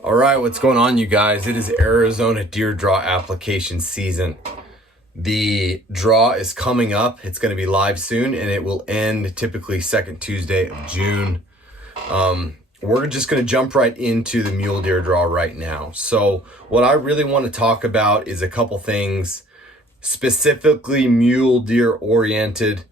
All right, what's going on, you guys? It is Arizona deer draw application season. The draw is coming up. It's going to be live soon, and it will end typically second Tuesday of June. We're just going to jump right into the mule deer draw right now. So what I really want to talk about is a couple things specifically mule deer oriented,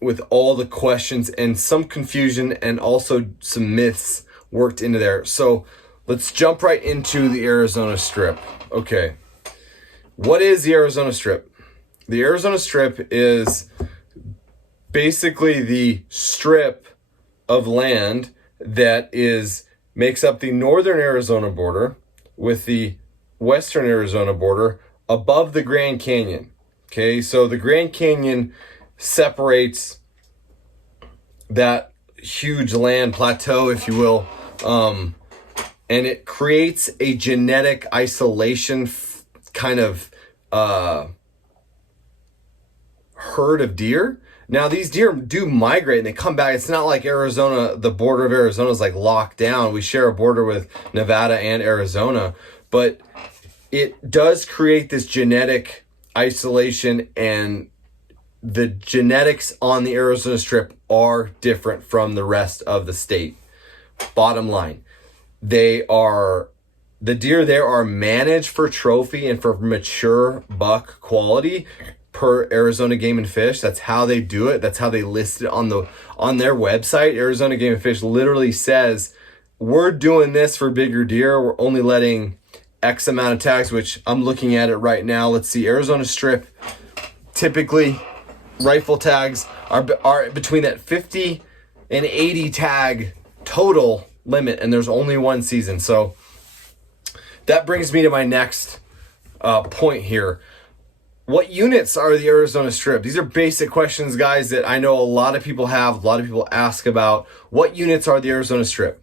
with all the questions and some confusion and also some myths worked into there. So let's jump right into the Arizona Strip. Okay, what is the Arizona Strip? The Arizona Strip is basically the strip of land that makes up the northern Arizona border with the western Arizona border above the Grand Canyon. Okay, so the Grand Canyon separates that huge land plateau, if you will, and it creates a genetic isolation kind of herd of deer. Now, these deer do migrate and they come back. It's not like Arizona, the border of Arizona is like locked down. We share a border with Nevada and Arizona, but it does create this genetic isolation, and the genetics on the Arizona Strip are different from the rest of the state. Bottom line, the deer there are managed for trophy and for mature buck quality per Arizona Game and Fish. That's how they do it. That's how they list it on their website. Arizona Game and Fish literally says, we're doing this for bigger deer. We're only letting X amount of tags, which I'm looking at it right now. Let's see, Arizona Strip, typically rifle tags are between that 50 and 80 tag total limit, and there's only one season. So that brings me to my next point here. What units are the Arizona Strip? These are basic questions, guys, that I know a lot of people have, a lot of people ask about. What units are the Arizona Strip?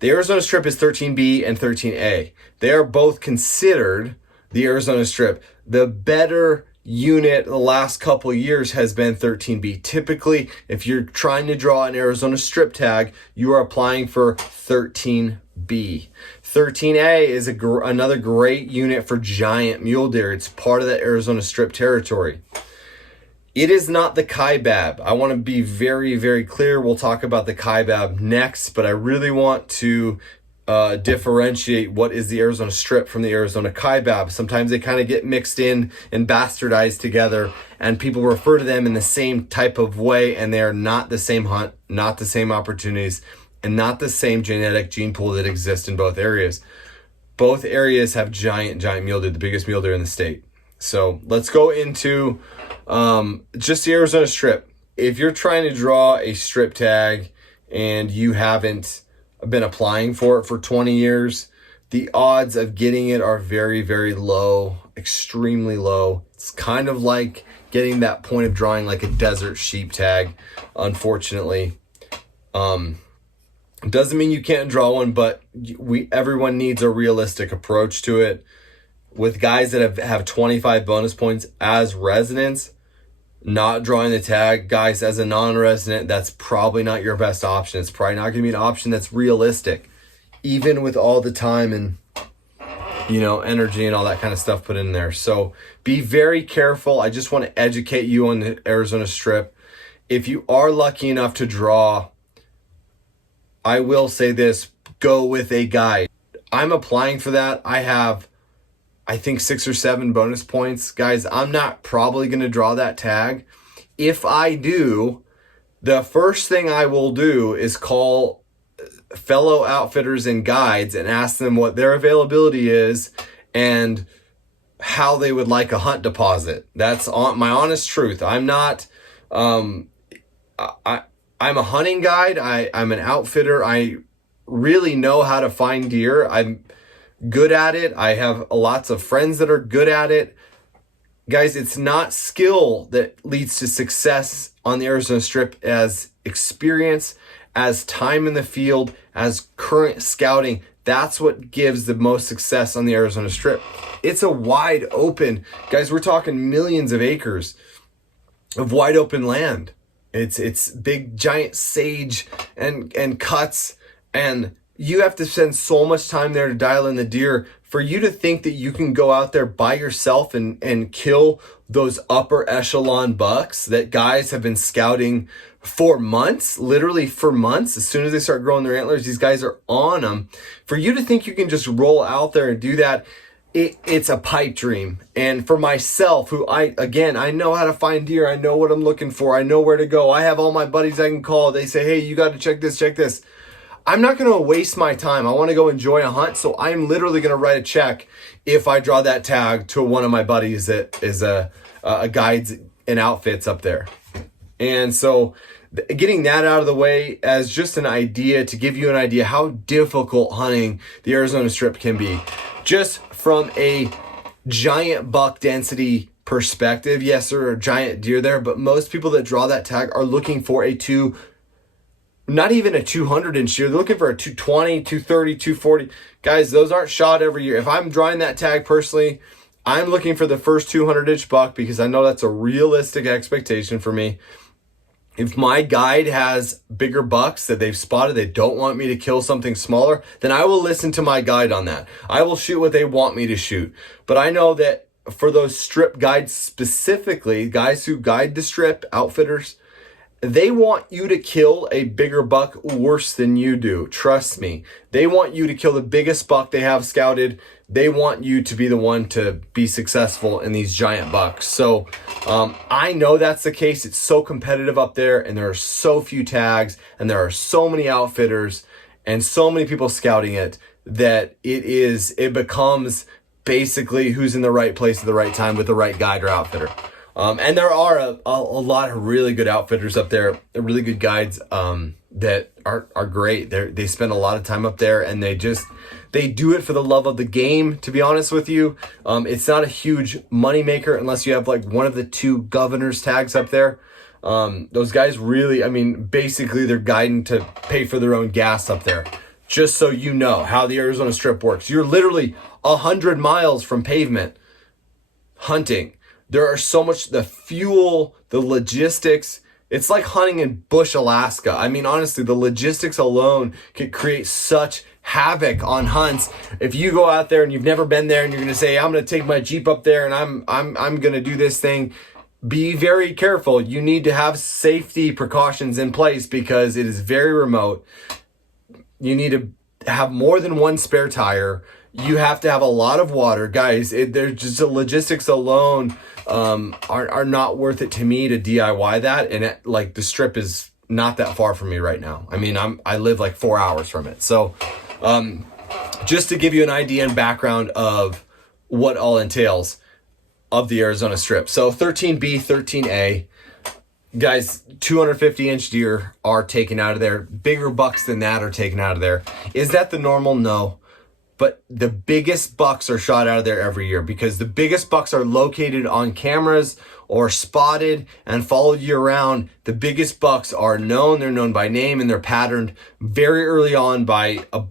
The Arizona Strip is 13B and 13A. They are both considered the Arizona Strip. The better unit the last couple of years has been 13B. Typically, if you're trying to draw an Arizona Strip tag, you are applying for 13B. 13A is another great unit for giant mule deer. It's part of that Arizona Strip territory. It is not the Kaibab. I want to be very, very clear. We'll talk about the Kaibab next, but I really want to differentiate what is the Arizona Strip from the Arizona Kaibab. Sometimes they kind of get mixed in and bastardized together, and people refer to them in the same type of way, and they are not the same hunt, not the same opportunities, and not the same genetic gene pool that exists in both areas. Both areas have giant mule deer, the biggest mule deer in the state. So let's go into just the Arizona Strip. If you're trying to draw a strip tag and you haven't been applying for it for 20 years, the odds of getting it are very, very low, extremely low. It's kind of like getting that point of drawing like a desert sheep tag, unfortunately. Doesn't mean you can't draw one, but everyone needs a realistic approach to it. With guys that have 25 bonus points as residents, not drawing the tag, guys, as a non-resident, that's probably not your best option. It's probably not going to be an option that's realistic, even with all the time and, energy and all that kind of stuff put in there. So be very careful. I just want to educate you on the Arizona Strip. If you are lucky enough to draw, I will say this, go with a guide. I'm applying for that. I have, I think, 6 or 7 bonus points. Guys, I'm not probably going to draw that tag. If I do, the first thing I will do is call fellow outfitters and guides and ask them what their availability is and how they would like a hunt deposit. That's my honest truth. I'm not, I'm a hunting guide. I'm an outfitter. I really know how to find deer. I'm good at it. I have lots of friends that are good at it. Guys, it's not skill that leads to success on the Arizona Strip as experience, as time in the field, as current scouting. That's what gives the most success on the Arizona Strip. It's a wide open, guys, we're talking millions of acres of wide open land. It's big giant sage and cuts and you have to spend so much time there to dial in the deer. For you to think that you can go out there by yourself and kill those upper echelon bucks that guys have been scouting for months, literally for months. As soon as they start growing their antlers, these guys are on them. For you to think you can just roll out there and do that, it's a pipe dream. And for myself, who I know how to find deer. I know what I'm looking for. I know where to go. I have all my buddies I can call. They say, hey, you got to check this, check this. I'm not going to waste my time. I want to go enjoy a hunt. So I'm literally going to write a check if I draw that tag to one of my buddies that is a guides and outfits up there. And so getting that out of the way as just an idea to give you an idea how difficult hunting the Arizona Strip can be. Just from a giant buck density perspective, yes, there are giant deer there, but most people that draw that tag are looking for not even a 200-inch deer. They're looking for a 220, 230, 240. Guys, those aren't shot every year. If I'm drawing that tag personally, I'm looking for the first 200-inch buck because I know that's a realistic expectation for me. If my guide has bigger bucks that they've spotted, they don't want me to kill something smaller, then I will listen to my guide on that. I will shoot what they want me to shoot. But I know that for those strip guides specifically, guys who guide the strip, outfitters, they want you to kill a bigger buck worse than you do. Trust me. They want you to kill the biggest buck they have scouted. They want you to be the one to be successful in these giant bucks. So I know that's the case. It's so competitive up there, and there are so few tags, and there are so many outfitters and so many people scouting it that it becomes basically who's in the right place at the right time with the right guide or outfitter. And there are a lot of really good outfitters up there, really good guides that are great. They spend a lot of time up there, and they do it for the love of the game, to be honest with you. It's not a huge money maker unless you have like one of the two governor's tags up there. Those guys really, basically they're guiding to pay for their own gas up there. Just so you know how the Arizona Strip works. You're literally 100 miles from pavement hunting. There are so much, the fuel, the logistics. It's like hunting in bush Alaska. Honestly, the logistics alone could create such havoc on hunts. If you go out there and you've never been there and you're going to say, I'm going to take my Jeep up there and I'm going to do this thing, be very careful. You need to have safety precautions in place because it is very remote. You need to have more than one spare tire. You have to have a lot of water. Guys, there's just the logistics alone are not worth it to me to DIY that. And the strip is not that far from me right now. I live like 4 hours from it. So just to give you an idea and background of what all entails of the Arizona Strip. So 13B, 13A, guys, 250-inch deer are taken out of there. Bigger bucks than that are taken out of there. Is that the normal? No. But the biggest bucks are shot out of there every year because the biggest bucks are located on cameras or spotted and followed year round. The biggest bucks are known. They're known by name, and they're patterned very early on by a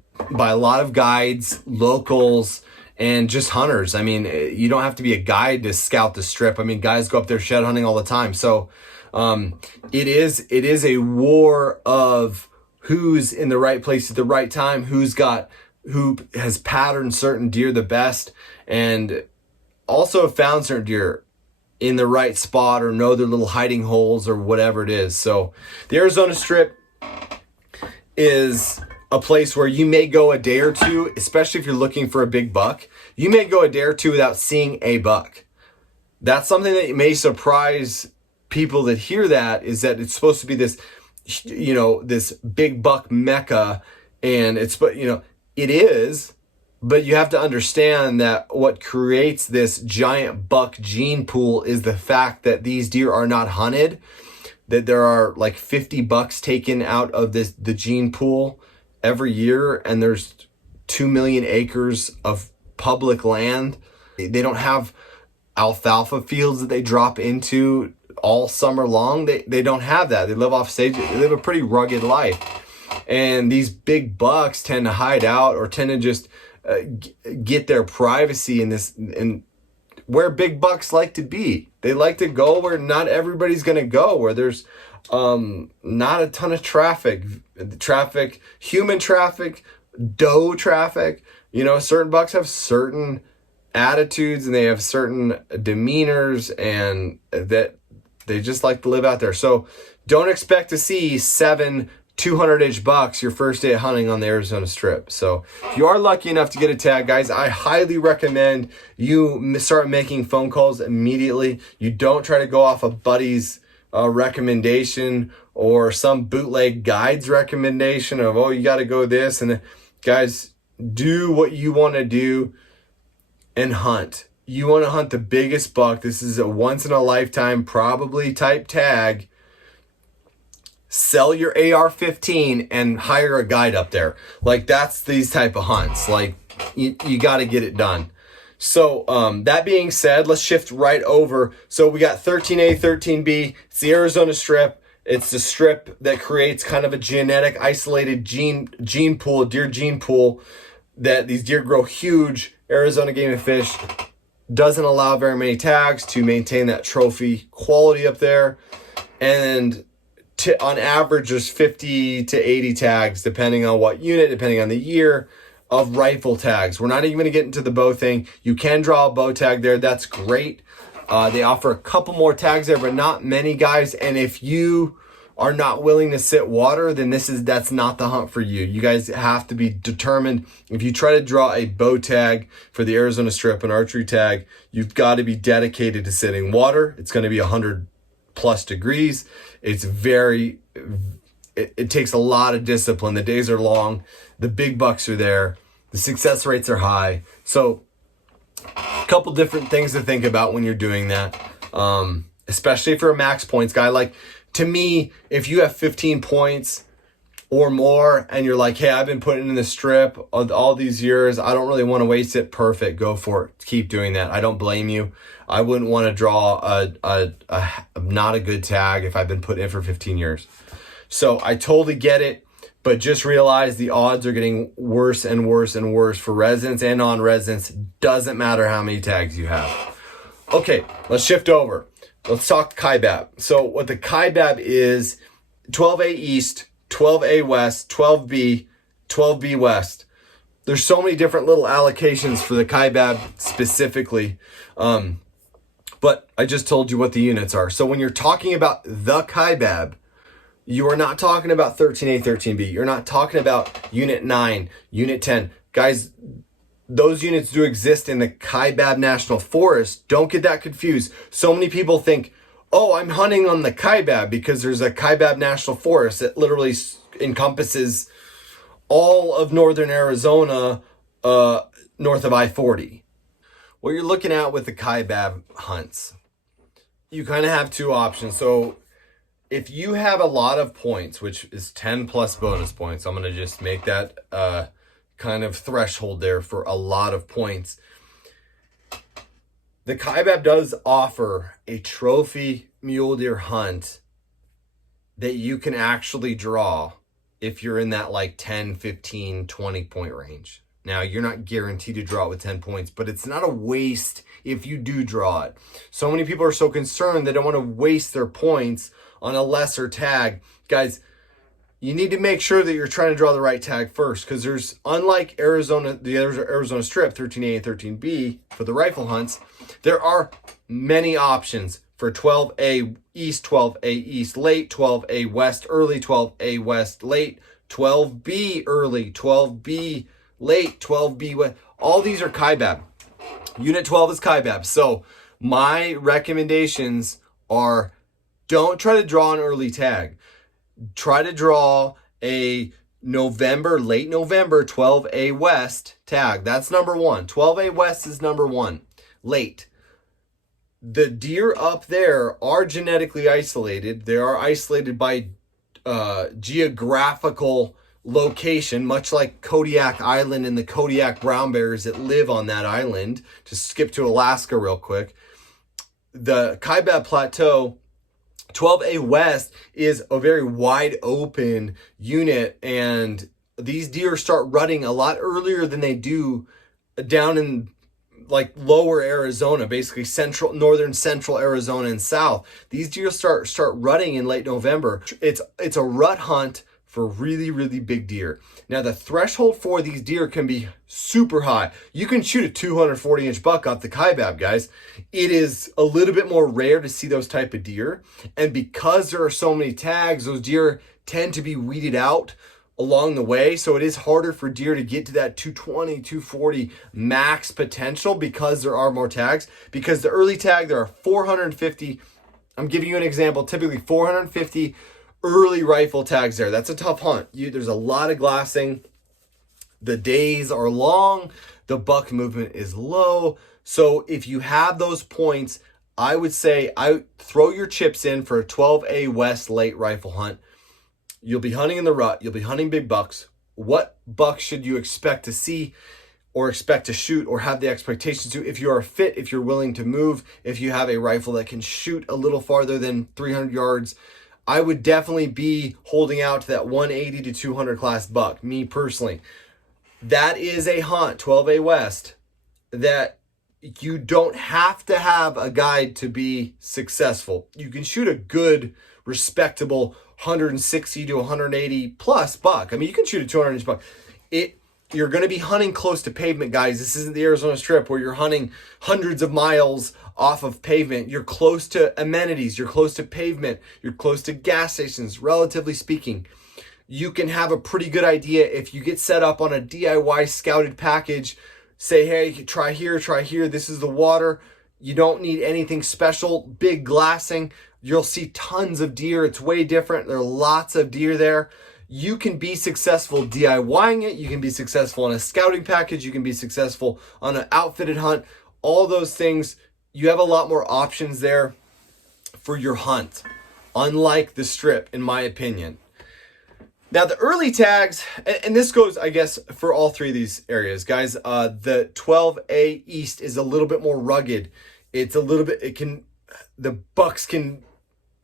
lot of guides, locals, and just hunters. You don't have to be a guide to scout the strip. Guys go up there shed hunting all the time. So it is a war of who's in the right place at the right time, who has patterned certain deer the best, and also found certain deer in the right spot or know their little hiding holes or whatever it is. So the Arizona Strip is a place where you may go a day or two, especially if you're looking for a big buck. You may go a day or two without seeing a buck. That's something that may surprise people that hear that, is that it's supposed to be this, this big buck mecca, and it is, but you have to understand that what creates this giant buck gene pool is the fact that these deer are not hunted, that there are like 50 bucks taken out of the gene pool every year, and there's 2 million acres of public land. They don't have alfalfa fields that they drop into all summer long. They don't have that. They live off stage. They live a pretty rugged life. And these big bucks tend to hide out or tend to just get their privacy in where big bucks like to be. They like to go where not everybody's going to go, where there's not a ton of traffic, human traffic, doe traffic. You know, certain bucks have certain attitudes and they have certain demeanors, and that they just like to live out there. So don't expect to see 7 200-inch bucks your first day of hunting on the Arizona Strip. So if you are lucky enough to get a tag, guys, I highly recommend you start making phone calls immediately. You don't try to go off a buddy's recommendation or some bootleg guide's recommendation of, oh, you got to go this. And guys, do what you want to do and hunt. You want to hunt the biggest buck. This is a once in a lifetime probably type tag. Sell your AR-15 and hire a guide up there. Like, that's these type of hunts. Like, you got to get it done. So that being said, let's shift right over. So we got 13A, 13B. It's the Arizona Strip. It's the strip that creates kind of a genetic isolated gene pool, deer gene pool, that these deer grow huge. Arizona Game and Fish doesn't allow very many tags to maintain that trophy quality up there. And on average, there's 50 to 80 tags, depending on what unit, depending on the year, of rifle tags. We're not even going to get into the bow thing. You can draw a bow tag there. That's great. They offer a couple more tags there, but not many, guys. And if you are not willing to sit water, then that's not the hunt for you. You guys have to be determined. If you try to draw a bow tag for the Arizona Strip, an archery tag, you've got to be dedicated to sitting water. It's going to be 100+ degrees. It's it takes a lot of discipline. The days are long. The big bucks are there. The success rates are high. So a couple different things to think about when you're doing that. Especially if you're a max points guy. Like, to me, if you have 15 points or more and you're like, hey, I've been putting in the strip all these years, I don't really want to waste it. Perfect. Go for it. Keep doing that. I don't blame you. I wouldn't want to draw a not a good tag if I've been put in for 15 years. So I totally get it, but just realize the odds are getting worse and worse and worse for residents and non-residents. Doesn't matter how many tags you have. Okay, let's shift over. Let's talk Kaibab. So what the Kaibab is, 12A East, 12A West, 12B, 12B West. There's so many different little allocations for the Kaibab specifically. But I just told you what the units are. So when you're talking about the Kaibab, you are not talking about 13A, 13B. You're not talking about Unit 9, Unit 10. Guys, those units do exist in the Kaibab National Forest. Don't get that confused. So many people think, oh, I'm hunting on the Kaibab because there's a Kaibab National Forest that literally encompasses all of northern Arizona, north of I-40. What you're looking at with the Kaibab hunts, you kind of have two options. So if you have a lot of points, which is 10 plus bonus points, I'm going to just make that kind of threshold there for a lot of points. The Kaibab does offer a trophy mule deer hunt that you can actually draw if you're in that like 10, 15, 20 point range. Now, you're not guaranteed to draw it with 10 points, but it's not a waste if you do draw it. So many people are so concerned they don't want to waste their points on a lesser tag. Guys, you need to make sure that you're trying to draw the right tag first, because there's, unlike Arizona, the Arizona Strip, 13A and 13B for the rifle hunts, there are many options for 12A East, 12A East late, 12A West early, 12A West late, 12B early, 12B late, 12B west. All these are Kaibab. Unit 12 is Kaibab. So my recommendations are, don't try to draw an early tag. Try to draw a November, late November 12A West tag. That's number one. 12A West is number one. Late. The deer up there are genetically isolated. They are isolated by geographical location, much like Kodiak Island and the Kodiak brown bears that live on that island. To skip to Alaska real quick. The Kaibab Plateau 12A West is a very wide open unit, and these deer start rutting a lot earlier than they do down in like lower Arizona, basically northern central Arizona and south. These deer start rutting in late November. It's a rut hunt for really, really big deer. Now, the threshold for these deer can be super high. You can shoot a 240-inch buck off the Kaibab, guys. It is a little bit more rare to see those type of deer. And because there are so many tags, those deer tend to be weeded out along the way. So it is harder for deer to get to that 220, 240 max potential because there are more tags. Because the early tag, there are 450, I'm giving you an example, typically 450 early rifle tags there. That's a tough hunt. There's a lot of glassing. The days are long. The buck movement is low. So if you have those points, I would say throw your chips in for a 12A West late rifle hunt. You'll be hunting in the rut. You'll be hunting big bucks. What bucks should you expect to see or expect to shoot or have the expectations to? If you are fit, if you're willing to move, if you have a rifle that can shoot a little farther than 300 yards, I would definitely be holding out to that 180 to 200 class buck, me personally. That is a hunt, 12A West, that you don't have to have a guide to be successful. You can shoot a good, respectable 160 to 180 plus buck. I mean, you can shoot a 200-inch buck. You're going to be hunting close to pavement, guys. This isn't the Arizona Strip where you're hunting hundreds of miles off of pavement. You're close to amenities. You're close to pavement. You're close to gas stations, relatively speaking. You can have a pretty good idea if you get set up on a DIY scouted package. Say, hey, try here, this is the water. You don't need anything special, big glassing. You'll see tons of deer. It's way different. There are lots of deer there. You can be successful DIYing it. You can be successful in a scouting package. You can be successful on an outfitted hunt. All those things, you have a lot more options there for your hunt, unlike the Strip, in my opinion. Now, the early tags, and this goes, I guess, for all three of these areas, guys. The 12A East is a little bit more rugged. It's a little bit, the bucks can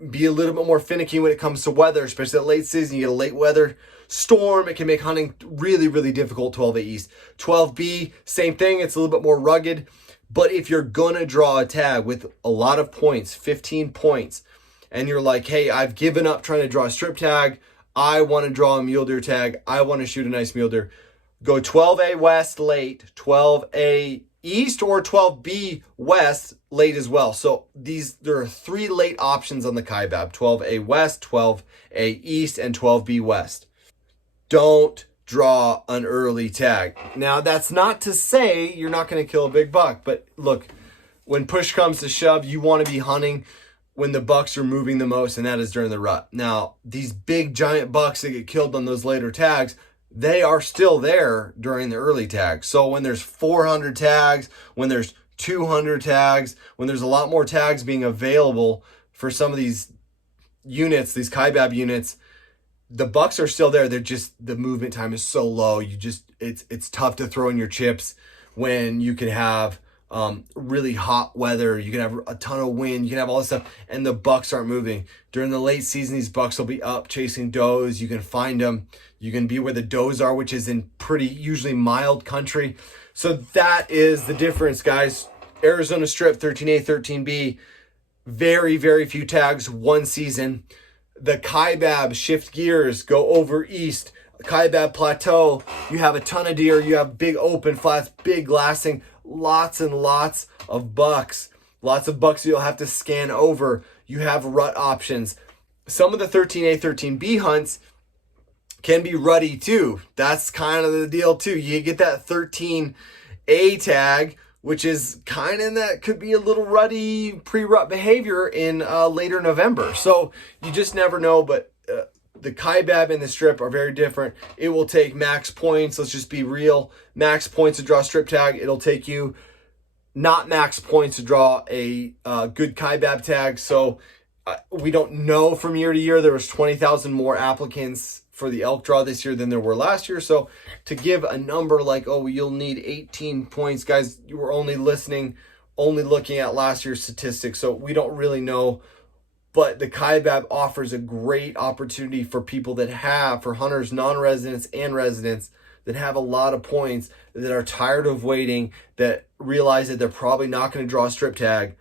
be a little bit more finicky when it comes to weather, especially that late season. You get a late weather storm. It can make hunting really, really difficult, 12A East. 12B, same thing. It's a little bit more rugged. But if you're going to draw a tag with a lot of points, 15 points, and you're like, hey, I've given up trying to draw a strip tag. I want to draw a mule deer tag. I want to shoot a nice mule deer. Go 12A West late, 12A East, or 12B West late as well. So there are three late options on the Kaibab: 12A West, 12A East, and 12B West. Don't draw an early tag. Now, that's not to say you're not going to kill a big buck, but look, when push comes to shove, you want to be hunting when the bucks are moving the most, and that is during the rut. Now, these big giant bucks that get killed on those later tags, they are still there during the early tags. So when there's 400 tags, when there's 200 tags, when there's a lot more tags being available for some of these units, these Kaibab units, the bucks are still there. They're just, the movement time is so low. It's tough to throw in your chips when you can have really hot weather. You can have a ton of wind. You can have all this stuff, and the bucks aren't moving. During the late season, these bucks will be up chasing does. You can find them. You can be where the does are, which is in pretty usually mild country. So that is the difference, guys. Arizona Strip, 13A, 13B, very, very few tags, one season. The Kaibab shift gears, go over east. Kaibab Plateau, you have a ton of deer. You have big open flats, big glassing, lots and lots of bucks. Lots of bucks you'll have to scan over. You have rut options. Some of the 13A, 13B hunts can be rutty too. That's kind of the deal too. You get that 13A tag, which is kind of that could be a little rutty pre-rut behavior in later November. So you just never know, but the Kaibab and the Strip are very different. It will take max points. Let's just be real. Max points to draw a strip tag. It'll take you not max points to draw a good Kaibab tag. So we don't know from year to year. There was 20,000 more applicants for the elk draw this year than there were last year. So to give a number like, oh, you'll need 18 points, guys, you were only looking at last year's statistics. So we don't really know. But the Kaibab offers a great opportunity for people for hunters, non-residents and residents that have a lot of points, that are tired of waiting, that realize that they're probably not going to draw a strip tag,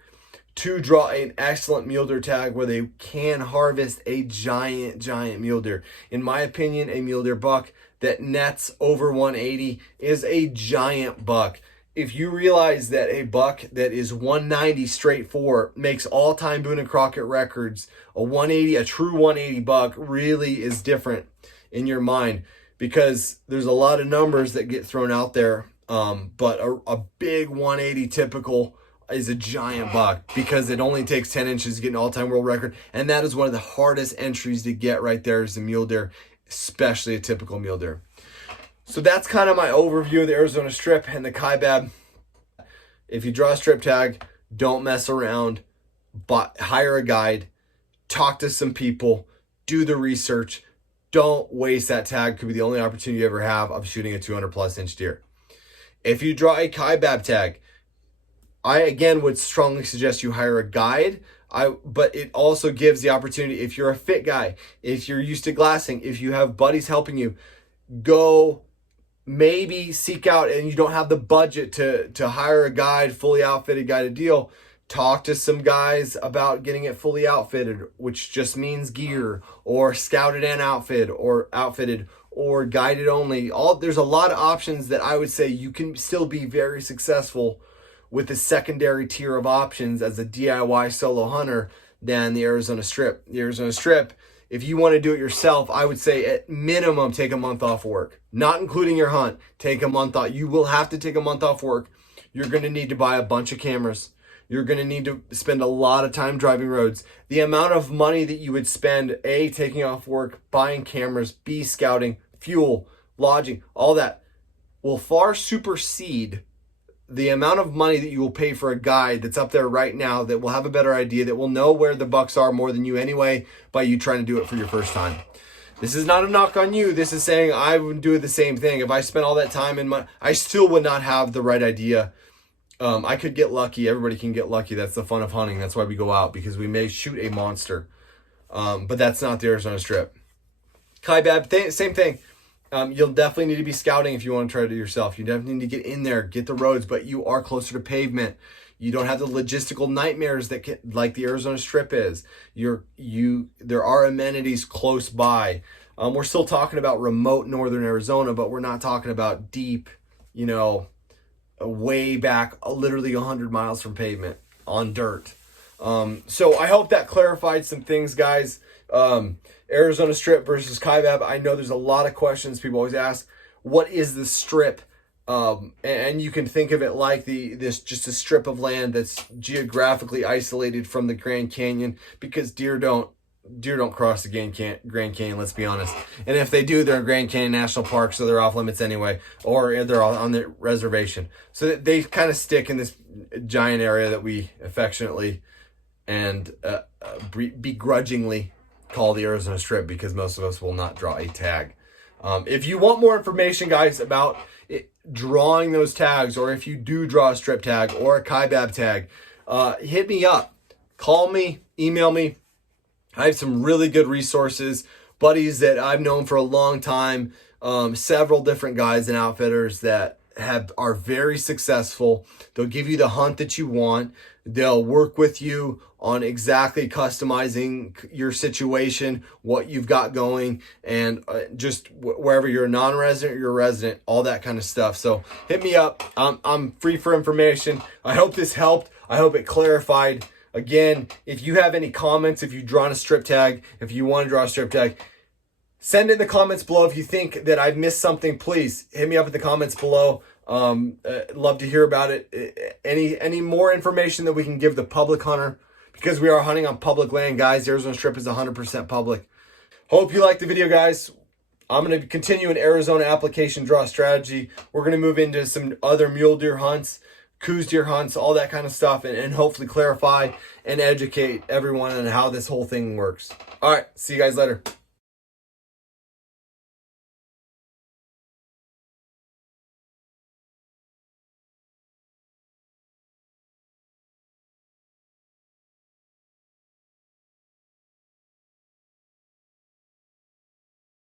to draw an excellent mule deer tag where they can harvest a giant mule deer. In my opinion, a mule deer buck that nets over 180 is a giant buck. If you realize that a buck that is 190 straight four makes all-time Boone and Crockett records, a true 180 buck really is different in your mind, because there's a lot of numbers that get thrown out there. But a big 180 typical is a giant buck, because it only takes 10 inches to get an all-time world record. And that is one of the hardest entries to get right there, is the mule deer, especially a typical mule deer. So that's kind of my overview of the Arizona Strip and the Kaibab. If you draw a strip tag, don't mess around, but hire a guide, talk to some people, do the research. Don't waste that tag. Could be the only opportunity you ever have of shooting a 200+ inch deer. If you draw a Kaibab tag, I again would strongly suggest you hire a guide. But it also gives the opportunity, if you're a fit guy, if you're used to glassing, if you have buddies helping you, go maybe seek out, and you don't have the budget to hire a guide, fully outfitted guided deal, talk to some guys about getting it fully outfitted, which just means gear, or scouted and outfitted, or guided only. There's a lot of options that I would say you can still be very successful with the secondary tier of options as a DIY solo hunter than the Arizona Strip. The Arizona Strip, if you want to do it yourself, I would say at minimum take a month off work, not including your hunt. Take a month off. You will have to take a month off work. You're going to need to buy a bunch of cameras. You're going to need to spend a lot of time driving roads. The amount of money that you would spend, A, taking off work, buying cameras, B, scouting, fuel, lodging, all that will far supersede the amount of money that you will pay for a guide that's up there right now that will have a better idea, that will know where the bucks are more than you anyway, by you trying to do it for your first time. This is not a knock on you. This is saying I would do the same thing. If I spent all that time I still would not have the right idea. I could get lucky. Everybody can get lucky. That's the fun of hunting. That's why we go out, because we may shoot a monster. But that's not the Arizona Strip. Kaibab, same thing. You'll definitely need to be scouting if you want to try to do it yourself. You definitely need to get in there, get the roads, but you are closer to pavement. You don't have the logistical nightmares like the Arizona Strip is. There are amenities close by. We're still talking about remote northern Arizona, but we're not talking about deep, way back, literally 100 miles from pavement on dirt. So I hope that clarified some things, guys. Arizona Strip versus Kaibab. I know there's a lot of questions people always ask. What is the Strip? And you can think of it like just a strip of land that's geographically isolated from the Grand Canyon, because deer don't cross the Grand Canyon, let's be honest. And if they do, they're in Grand Canyon National Park, so they're off limits anyway, or they're on the reservation. So they kind of stick in this giant area that we affectionately and begrudgingly call the Arizona Strip, because most of us will not draw a tag. If you want more information, guys, about drawing those tags, or if you do draw a strip tag or a Kaibab tag, hit me up, call me, email me. I have some really good resources, buddies that I've known for a long time, several different guides and outfitters that are very successful. They'll give you the hunt that you want. They'll work with you on exactly customizing your situation, what you've got going, and just wherever you're a non-resident, you're a resident, all that kind of stuff. So hit me up. I'm free for information. I hope this helped. I hope it clarified. Again, if you have any comments, if you've drawn a strip tag, if you want to draw a strip tag, send it in the comments below. If you think that I've missed something, please hit me up in the comments below. Love to hear about it. Any more information that we can give the public hunter, because we are hunting on public land, guys. The Arizona Strip is 100% public. Hope you liked the video, guys. I'm going to continue an Arizona application draw strategy. We're going to move into some other mule deer hunts, coos deer hunts, all that kind of stuff, and hopefully clarify and educate everyone on how this whole thing works. All right, see you guys later.